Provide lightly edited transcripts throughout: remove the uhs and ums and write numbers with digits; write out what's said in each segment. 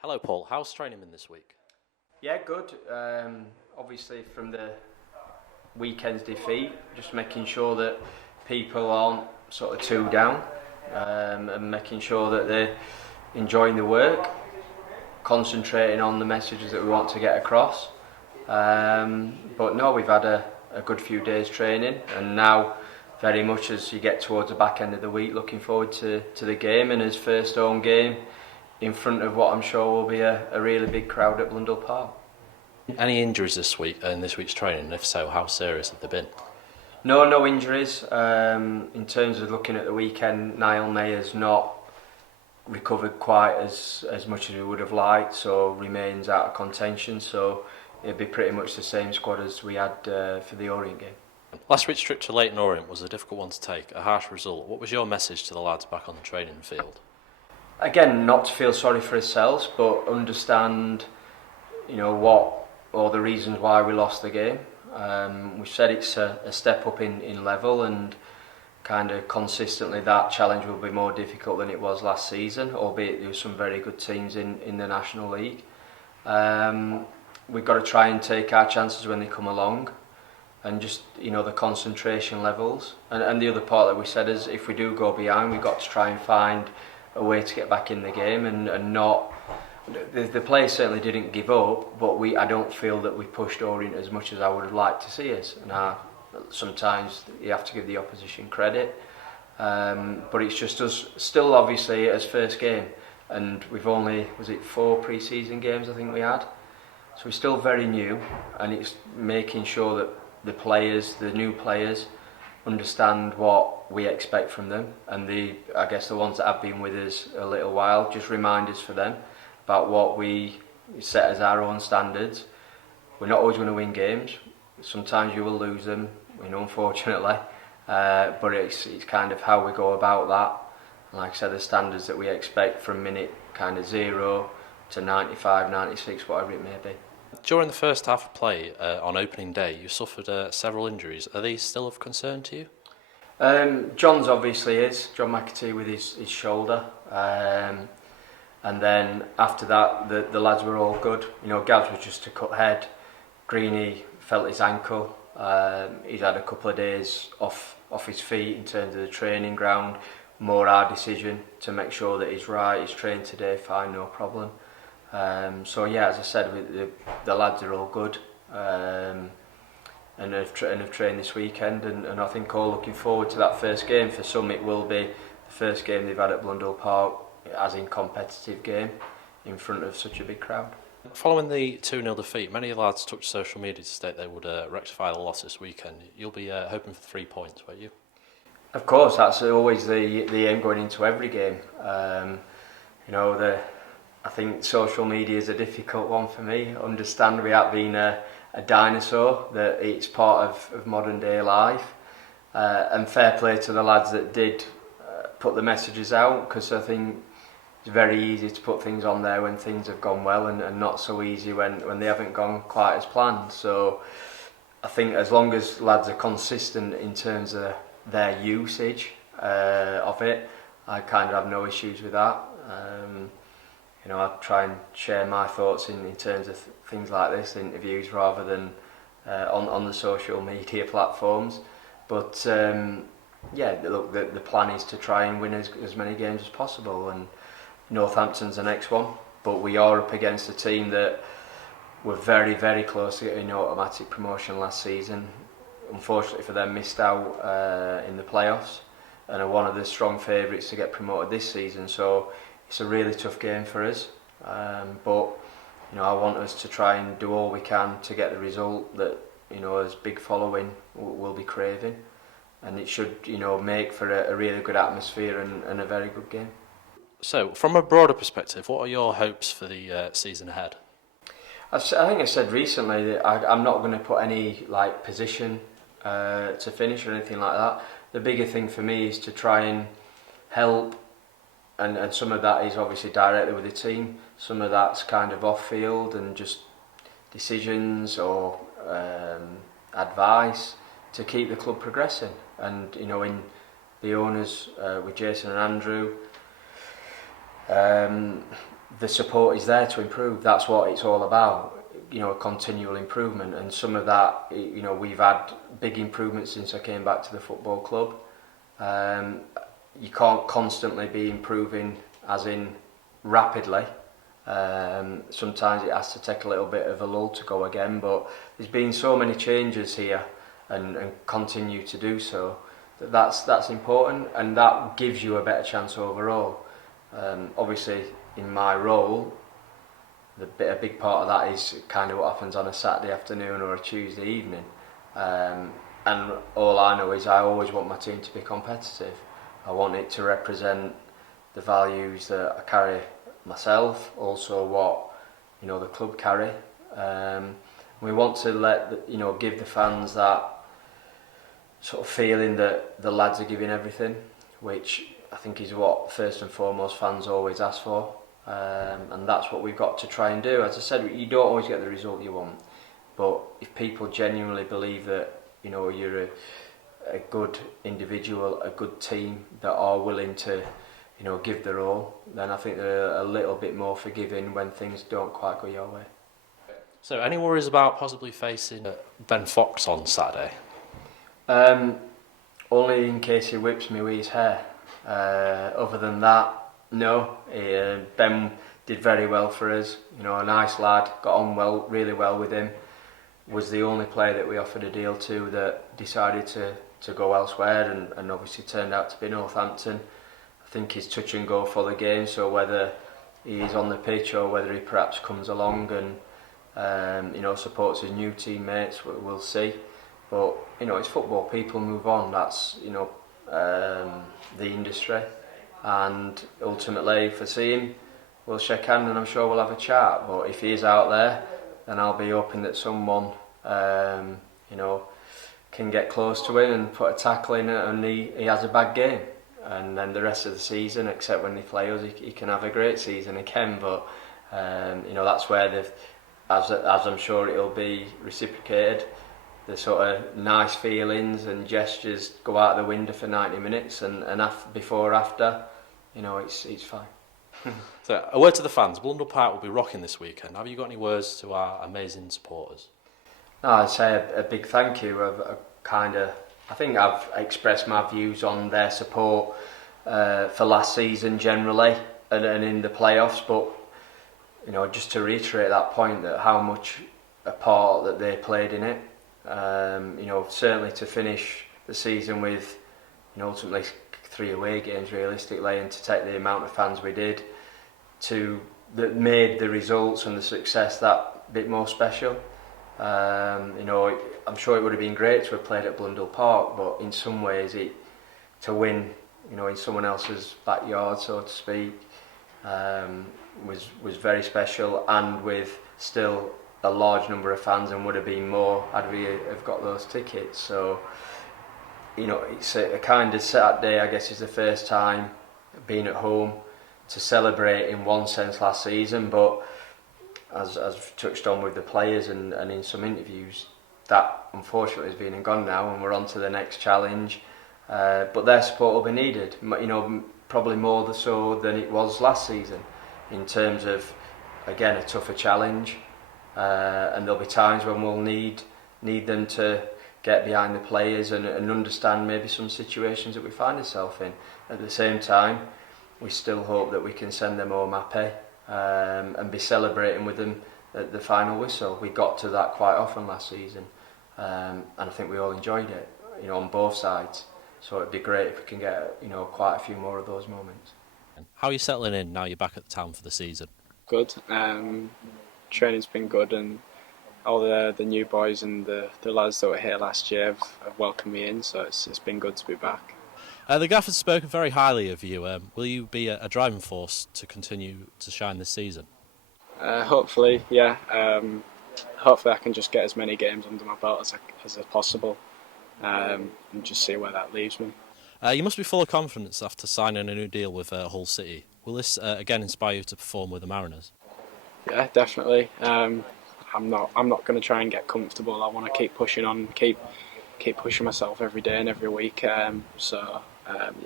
Hello, Paul. How's training been this week? Yeah, good. Obviously, from the weekend's defeat, just making sure that people aren't sort of too down, and making sure that they're enjoying the work, concentrating on the messages that we want to get across. But no, we've had a good few days training, and now very much as you get towards the back end of the week, looking forward to the game and his first home game in front of what I'm sure will be a really big crowd at Blundell Park. Any injuries this week in this week's training? And if so, how serious have they been? No injuries. In terms of looking at the weekend, Niall Mayer's not recovered quite as much as we would have liked, so remains out of contention. So it'd be pretty much the same squad as we had for the Orient game. Last week's trip to Leyton Orient was a difficult one to take, a harsh result. What was your message to the lads back on the training field? Again, not to feel sorry for ourselves, but understand, what or the reasons why we lost the game. We've said it's a step up in level, and kind of consistently that challenge will be more difficult than it was last season, albeit there were some very good teams in the National League. We've got to try and take our chances when they come along, and just the concentration levels. And the other part that we said is if we do go behind, we've got to try and find a way to get back in the game and not. The players certainly didn't give up, but I don't feel that we pushed Orient as much as I would have liked to see us. And sometimes you have to give the opposition credit, but it's just us still obviously as first game, and we've only 4 pre-season games I think we had, so we're still very new, and it's making sure that the new players understand what we expect from them, and the ones that have been with us a little while, just reminders for them about what we set as our own standards. We're not always going to win games. Sometimes you will lose them, unfortunately. But it's kind of how we go about that. And like I said, the standards that we expect from minute kind of 0 to 95, 96, whatever it may be. During the first half of play on opening day, you suffered several injuries. Are these still of concern to you? John's obviously is. John McAtee with his shoulder. And then after that, the lads were all good. Gavs was just a cut head. Greeny felt his ankle. He's had a couple of days off his feet in terms of the training ground. More our decision to make sure that he's right. He's trained today, fine, no problem. So yeah, as I said, the lads are all good. And have trained this weekend, and I think all looking forward to that first game. For some, it will be the first game they've had at Blundell Park, as in competitive game, in front of such a big crowd. Following the 2-0 defeat, many lads took to social media to state they would rectify the loss this weekend. You'll be hoping for 3 points, won't you? Of course, that's always the aim going into every game. I think social media is a difficult one for me. Understand we have been a dinosaur, that it's part of modern day life, and fair play to the lads that did put the messages out, because I think it's very easy to put things on there when things have gone well, and not so easy when they haven't gone quite as planned. So I think as long as lads are consistent in terms of their usage of it, I kind of have no issues with that. I try and share my thoughts in terms of things like this, interviews, rather than on the social media platforms. But look, the plan is to try and win as many games as possible, and Northampton's the next one. But we are up against a team that were very, very close to getting automatic promotion last season. Unfortunately for them, missed out in the playoffs, and are one of the strong favourites to get promoted this season. So it's a really tough game for us, but I want us to try and do all we can to get the result that as big following will be craving, and it should make for a really good atmosphere and a very good game. So, from a broader perspective, what are your hopes for the season ahead? I think I said recently that I'm not going to put any position to finish or anything like that. The bigger thing for me is to try and help. And some of that is obviously directly with the team. Some of that's kind of off field and just decisions or advice to keep the club progressing. And in the owners with Jason and Andrew, the support is there to improve. That's what it's all about, a continual improvement. And some of that, we've had big improvements since I came back to the football club. You can't constantly be improving as in rapidly. Sometimes it has to take a little bit of a lull to go again, but there's been so many changes here and continue to do so. That's important, and that gives you a better chance overall. Obviously, in my role, a big part of that is kind of what happens on a Saturday afternoon or a Tuesday evening. And all I know is I always want my team to be competitive. I want it to represent the values that I carry myself, also what the club carry. We want to give the fans that sort of feeling that the lads are giving everything, which I think is what first and foremost fans always ask for, and that's what we've got to try and do. As I said, you don't always get the result you want, but if people genuinely believe that you're a good individual, a good team that are willing to give their all, then I think they're a little bit more forgiving when things don't quite go your way. So, any worries about possibly facing Ben Fox on Saturday? Only in case he whips me with his hair. Other than that, no. Ben did very well for us. A nice lad, got on really well with him. Was the only player that we offered a deal to that decided to go elsewhere, and obviously turned out to be Northampton. I think he's touch and go for the game, so whether he's on the pitch or whether he perhaps comes along and supports his new teammates, we'll see. But it's football. People move on. That's the industry, and ultimately, if I see him, we'll shake hands and I'm sure we'll have a chat. But if he is out there, then I'll be hoping that someone can get close to him and put a tackle in it, and he has a bad game. And then the rest of the season, except when they play us, he can have a great season again. But that's where as I'm sure it'll be reciprocated, the sort of nice feelings and gestures go out the window for 90 minutes, and before or after, it's fine. So, a word to the fans. Blundell Park will be rocking this weekend. Have you got any words to our amazing supporters? No, I'd say a big thank you. I think I've expressed my views on their support for last season generally and in the playoffs, but just to reiterate that point, that how much a part that they played in it. Certainly to finish the season with ultimately 3 away games realistically, and to take the amount of fans we did, that made the results and the success that bit more special. I'm sure it would have been great to have played at Blundell Park, but in some ways to win in someone else's backyard, so to speak, was very special, and with still a large number of fans, and would have been more had we have got those tickets. So it's a kind of Saturday, I guess, is the first time being at home to celebrate in one sense last season, but as I've touched on with the players and in some interviews, that unfortunately has been and gone now, and we're on to the next challenge. But their support will be needed, probably more so than it was last season, in terms of, again, a tougher challenge. And there'll be times when we'll need them to get behind the players and understand maybe some situations that we find ourselves in. At the same time, we still hope that we can send them home happy and be celebrating with them at the final whistle. We got to that quite often last season, and I think we all enjoyed it, on both sides. So it'd be great if we can get quite a few more of those moments. How are you settling in now you're back at the town for the season? Good. Training's been good, and all the new boys and the lads that were here last year have welcomed me in, so it's been good to be back. The gaffer's spoken very highly of you. Will you be a driving force to continue to shine this season? Hopefully, yeah. Hopefully I can just get as many games under my belt as possible, and just see where that leaves me. You must be full of confidence after signing a new deal with Hull City. Will this again inspire you to perform with the Mariners? Yeah, definitely. I'm not going to try and get comfortable. I want to keep pushing on, keep pushing myself every day and every week. Yeah,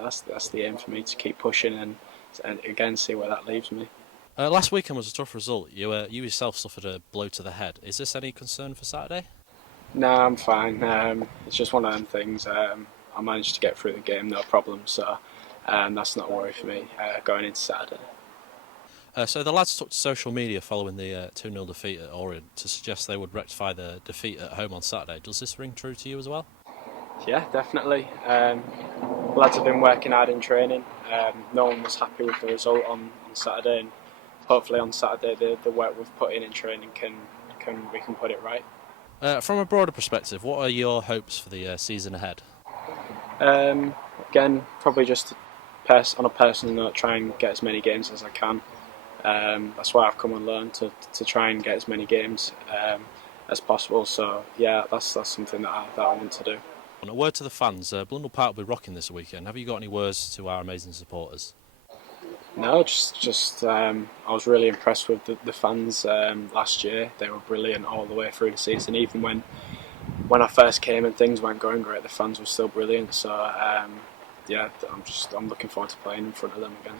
that's the aim for me, to keep pushing and again see where that leaves me. Last weekend was a tough result. You yourself suffered a blow to the head. Is this any concern for Saturday? No, I'm fine. It's just one of them things. I managed to get through the game, no problem. So that's not a worry for me going into Saturday. So the lads took to social media following the 2-0 defeat at Orient to suggest they would rectify the defeat at home on Saturday. Does this ring true to you as well? Yeah, definitely. Lads have been working hard in training. No one was happy with the result on Saturday, and hopefully on Saturday the work we've put in training we can put it right. From a broader perspective, what are your hopes for the season ahead? Again, probably just on a personal note, try and get as many games as I can. That's why I've come on loan to try and get as many games as possible. So yeah, that's something that I want to do. And a word to the fans. Blundell Park will be rocking this weekend. Have you got any words to our amazing supporters? No, just I was really impressed with the fans last year. They were brilliant all the way through the season. Even when I first came and things weren't going great, the fans were still brilliant. So yeah, I'm looking forward to playing in front of them again.